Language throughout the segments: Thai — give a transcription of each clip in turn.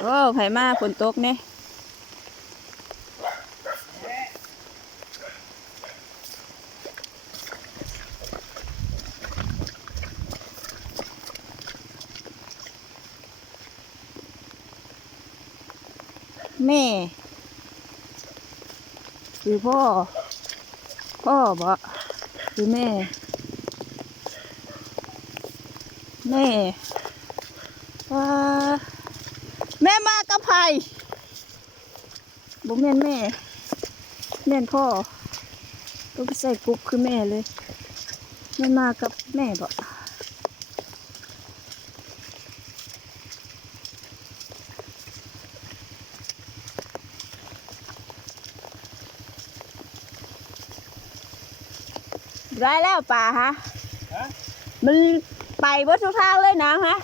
โอ้ไผมาฝนตกเนี่ยแม่หรือพ่อบ่หรือแม่ว้าแม่มากับไผบ่แม่นแม่นพ่อต้องไปใส่กุ๊กคือแม่เลยแม่มากับแม่บ่ได้แล้วป่าฮะมันไปบนทุกทางเลยนะฮะ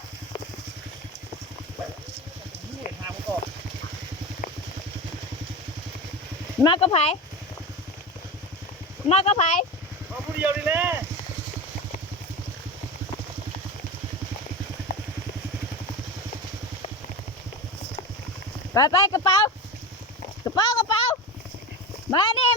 มากับไผมาผู้เดียวนี่แหละไปกระเป๋ามานี่